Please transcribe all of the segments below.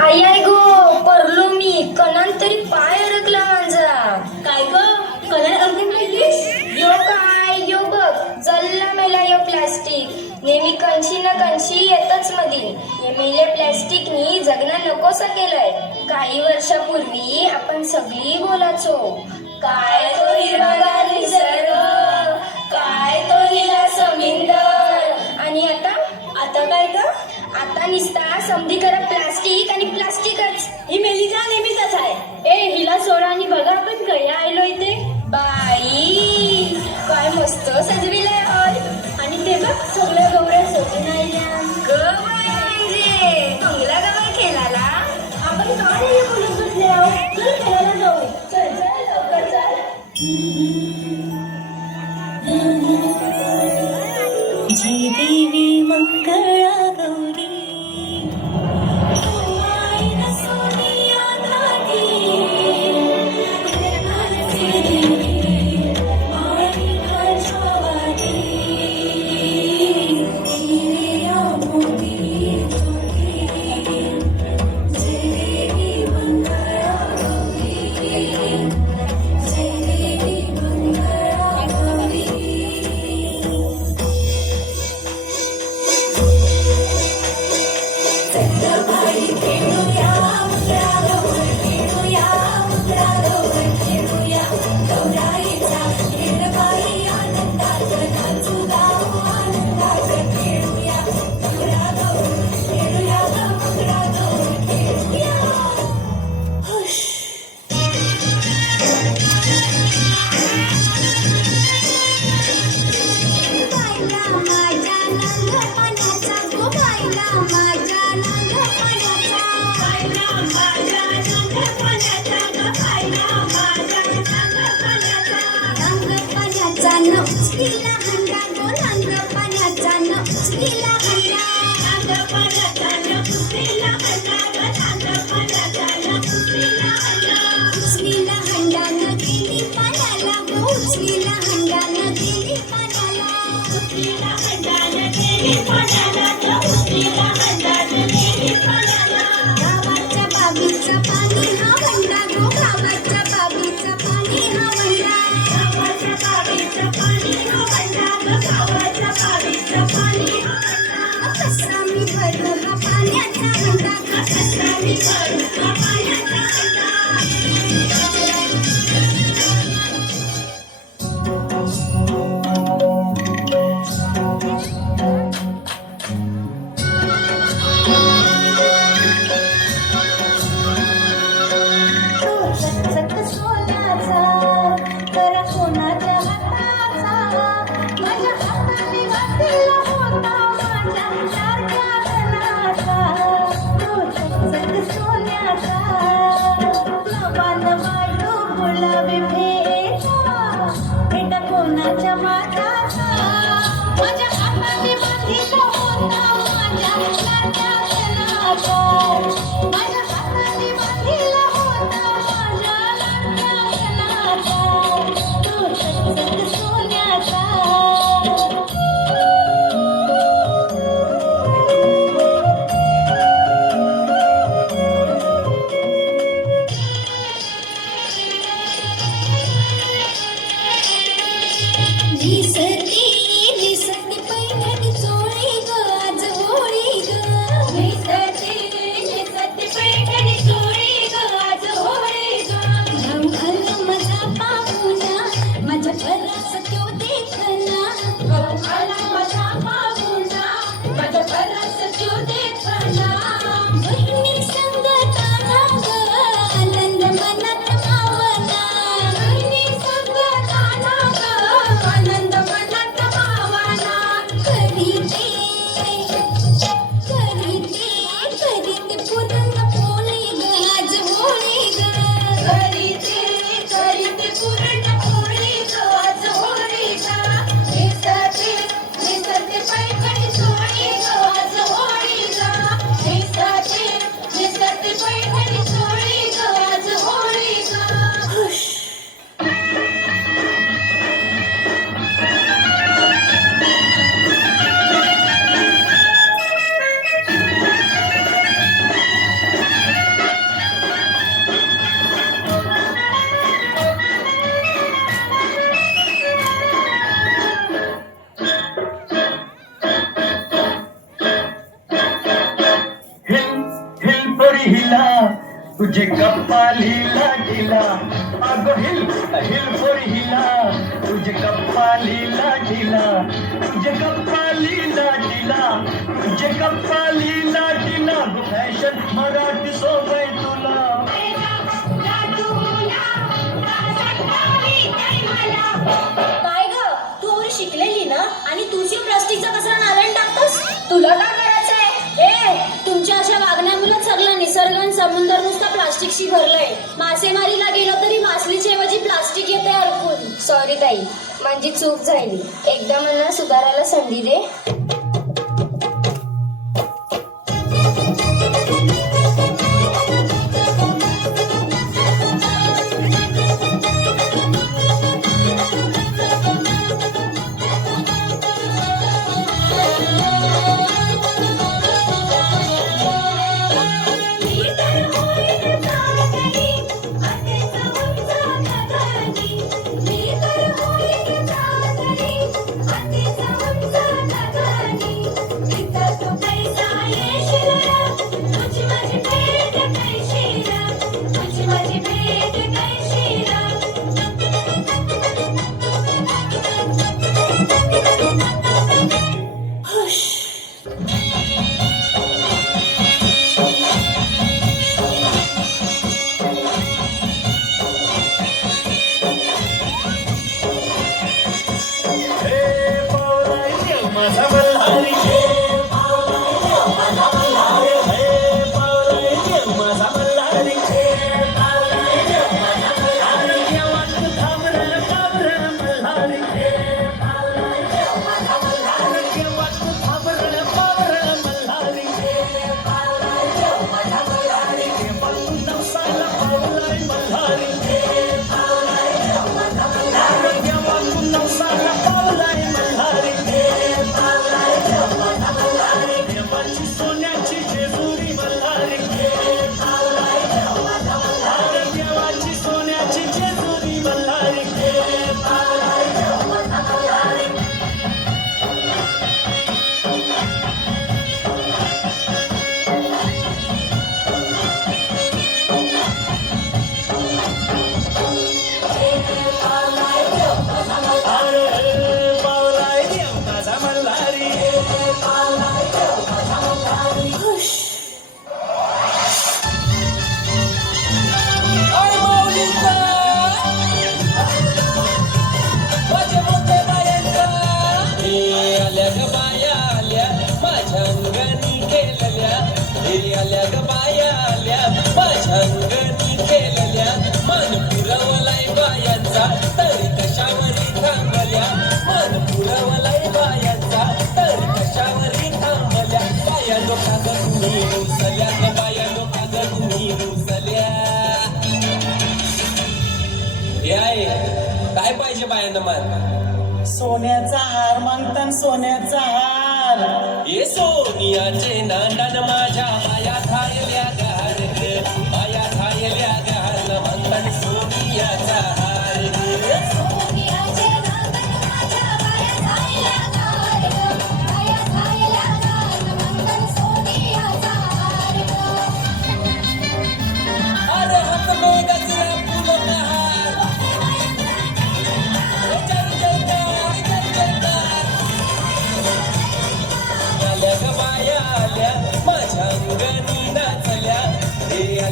आई आई गो परलो मी. कणान तरी पाय अडकला माझा. काय ग? कणान अडकून यो काय? यो बघ. जल्ला मेला यो प्लास्टिक. नेहमी कणशी ना कणशी येतच मधी. मेले प्लॅस्टिकनी जगणं नकोसा केलंय. काही वर्षापूर्वी आपण सगळी बोलाचो. काय आता निसता समधी करत प्लास्टिक आणि प्लास्टिकच. ही मेलिका नेहमीच आहे. ए हिला सोडा आणि बघा आपण कया आयलो इथे. बाई काय मस्त सजली पाण्याचा न उचकीला हंडा गोल अंग पाण्याचा न उचकीला पाण्याचा गप्पा लीला जिला तुझे गप्पा लीला जिला तुझे गप्पा लीला जिला. फॅशन मराठी सोबत तुला. काय ग? तू शिकलेली ना? आणि तुझी प्लास्टिकचा कचरा नाल्यात टाकतोस? तुला निसर्ग आणि समुद्र नुसता प्लास्टिकशी भरलंय. मासेमारीला गेलो तरी मासलीच्या ऐवजी प्लास्टिक येते अडकून. सॉरी ताई माझी चूक झाली. एकदा मला सुधारायला संधी दे. सोन्याचा हार मागतान सोन्याचा हार ये सोनियाचे नांदन माझ्या माया थायल्या गार. माया थायल्या गार मंगन सोनियाचा हार. सोनियाचे नांदन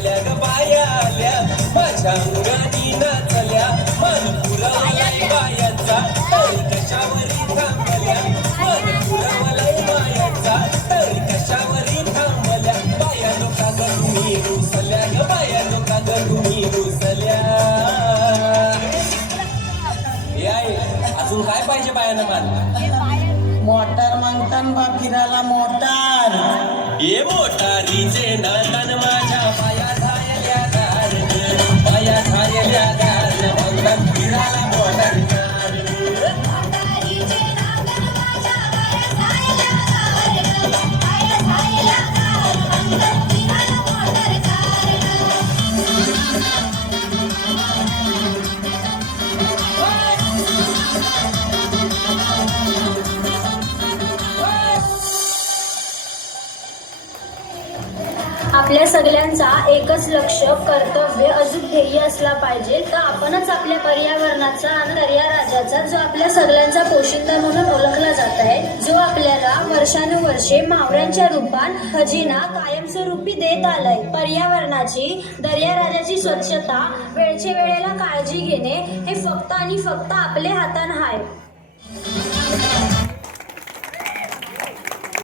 आल्या ग बाया आल्या. माझ्या अंगणी नाचल्या. मन पुरवलाय बायाचा. तरी कशावरी थांबल्या? मन पुरवलाय बायाचा. तर कशावरी थांबल्या? बाया लोका ग तुम्ही रुसल्या ग बाया लोका ग तुम्ही रुसल्या. हे अजून काय पाहिजे बायानं मान मोटार मागतान बापिराला मोटार. ये मोटारीचे नांदन असला पाहिजे तर आपणच आपल्या पर्यावरणाचा आणि दर्याराजाचा जो आपल्या सगळ्यांचा पोशिंदा म्हणून ओळखला जात आहे जो आपल्याला वर्षानुवर्षे मावळ्यांच्या रूपात खजिना कायमस्वरूपी देत आलाय. पर्यावरणाची दर्याराजाची स्वच्छता वेळचे वेळेला काळजी घेणे हे फक्त आणि फक्त आपल्या हातान आहे.